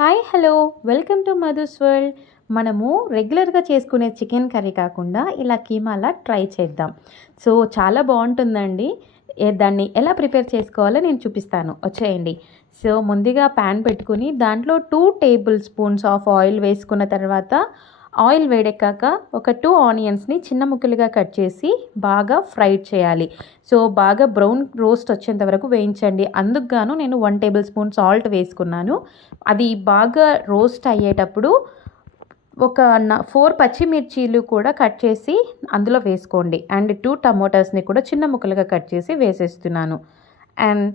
Hi hello. Welcome to Madhu's world. మనము రెగ్యులర్గా చేసుకునే చికెన్ కర్రీ కాకుండా ఇలా కీమాలా ట్రై చేద్దాం. సో చాలా బాగుంటుందండి. దాన్ని ఎలా ప్రిపేర్ చేసుకోవాలో నేను చూపిస్తాను. వచ్చేయండి. సో ముందుగా ప్యాన్ పెట్టుకుని దాంట్లో two table spoons of oil వేసుకున్న తర్వాత ఆయిల్ వేడెక్కాక ఒక టూ ఆనియన్స్ని చిన్న ముక్కలుగా కట్ చేసి బాగా ఫ్రైడ్ చేయాలి. సో బాగా బ్రౌన్ రోస్ట్ వచ్చేంత వరకు వేయించండి. అందుకు గాను నేను వన్ టేబుల్ స్పూన్ సాల్ట్ వేసుకున్నాను. అది బాగా రోస్ట్ అయ్యేటప్పుడు ఒక ఫోర్ పచ్చిమిర్చీలు కూడా కట్ చేసి అందులో వేసుకోండి. అండ్ టూ టమోటాస్ని కూడా చిన్న ముక్కలుగా కట్ చేసి వేసేస్తున్నాను. అండ్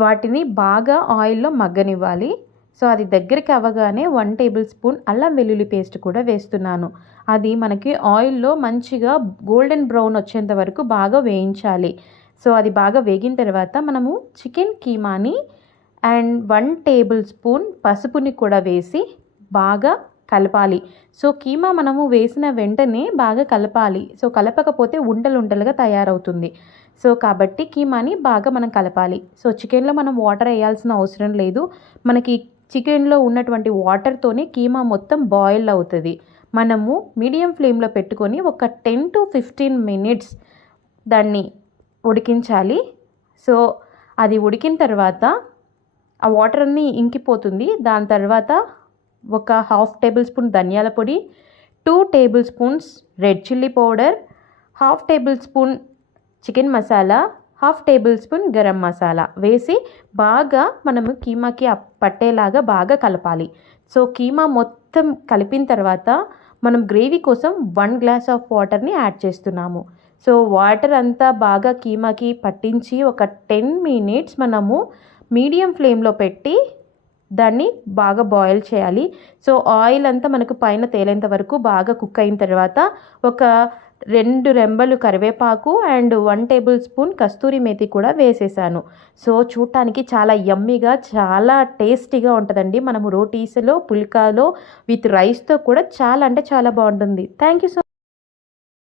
వాటిని బాగా ఆయిల్లో మగ్గనివ్వాలి. సో అది దగ్గరికి అవ్వగానే వన్ టేబుల్ స్పూన్ అల్లం వెల్లుల్లి పేస్ట్ కూడా వేస్తున్నాను. అది మనకి ఆయిల్లో మంచిగా గోల్డెన్ బ్రౌన్ వచ్చేంత వరకు బాగా వేయించాలి. సో అది బాగా వేగిన తర్వాత మనము చికెన్ కీమాని అండ్ వన్ టేబుల్ స్పూన్ పసుపుని కూడా వేసి బాగా కలపాలి. సో కీమా మనము వేసిన వెంటనే బాగా కలపాలి. సో కలపకపోతే ఉండలు ఉండలుగా తయారవుతుంది. సో కాబట్టి కీమాని బాగా మనం కలపాలి. సో చికెన్లో మనం వాటర్ వేయాల్సిన అవసరం లేదు. మనకి చికెన్లో ఉన్నటువంటి వాటర్తోనే కీమా మొత్తం బాయిల్ అవుతుంది. మనము మీడియం ఫ్లేమ్లో పెట్టుకొని ఒక టెన్ టు ఫిఫ్టీన్ మినిట్స్ దాన్ని ఉడికించాలి. సో అది ఉడికిన తర్వాత ఆ వాటర్ అన్నీ ఇంకిపోతుంది. దాని తర్వాత ఒక హాఫ్ టేబుల్ స్పూన్ ధనియాల పొడి two tablespoons red chilli powder half tablespoon chicken masala half tablespoon garam masala వేసి బాగా మనము కీమాకి పట్టేలాగా బాగా కలపాలి. సో కీమా మొత్తం కలిపిన తర్వాత మనం గ్రేవీ కోసం వన్ గ్లాస్ ఆఫ్ వాటర్ని యాడ్ చేస్తున్నాము. సో వాటర్ అంతా బాగా కీమాకి పట్టించి ఒక టెన్ మినిట్స్ మనము మీడియం ఫ్లేమ్లో పెట్టి దాన్ని బాగా బాయిల్ చేయాలి. సో ఆయిల్ అంతా మనకు పైన తేలేంత వరకు బాగా కుక్ అయిన తర్వాత ఒక రెండు రెంబలు కరివేపాకు and one tablespoon kasuri methi కూడా వేసేసాను. సో చూడటానికి చాలా యమ్మీగా చాలా టేస్టీగా ఉంటుందండి. మనము రోటీస్లో పుల్కాలో విత్ రైస్తో కూడా చాలా అంటే చాలా బాగుంటుంది. Thank you so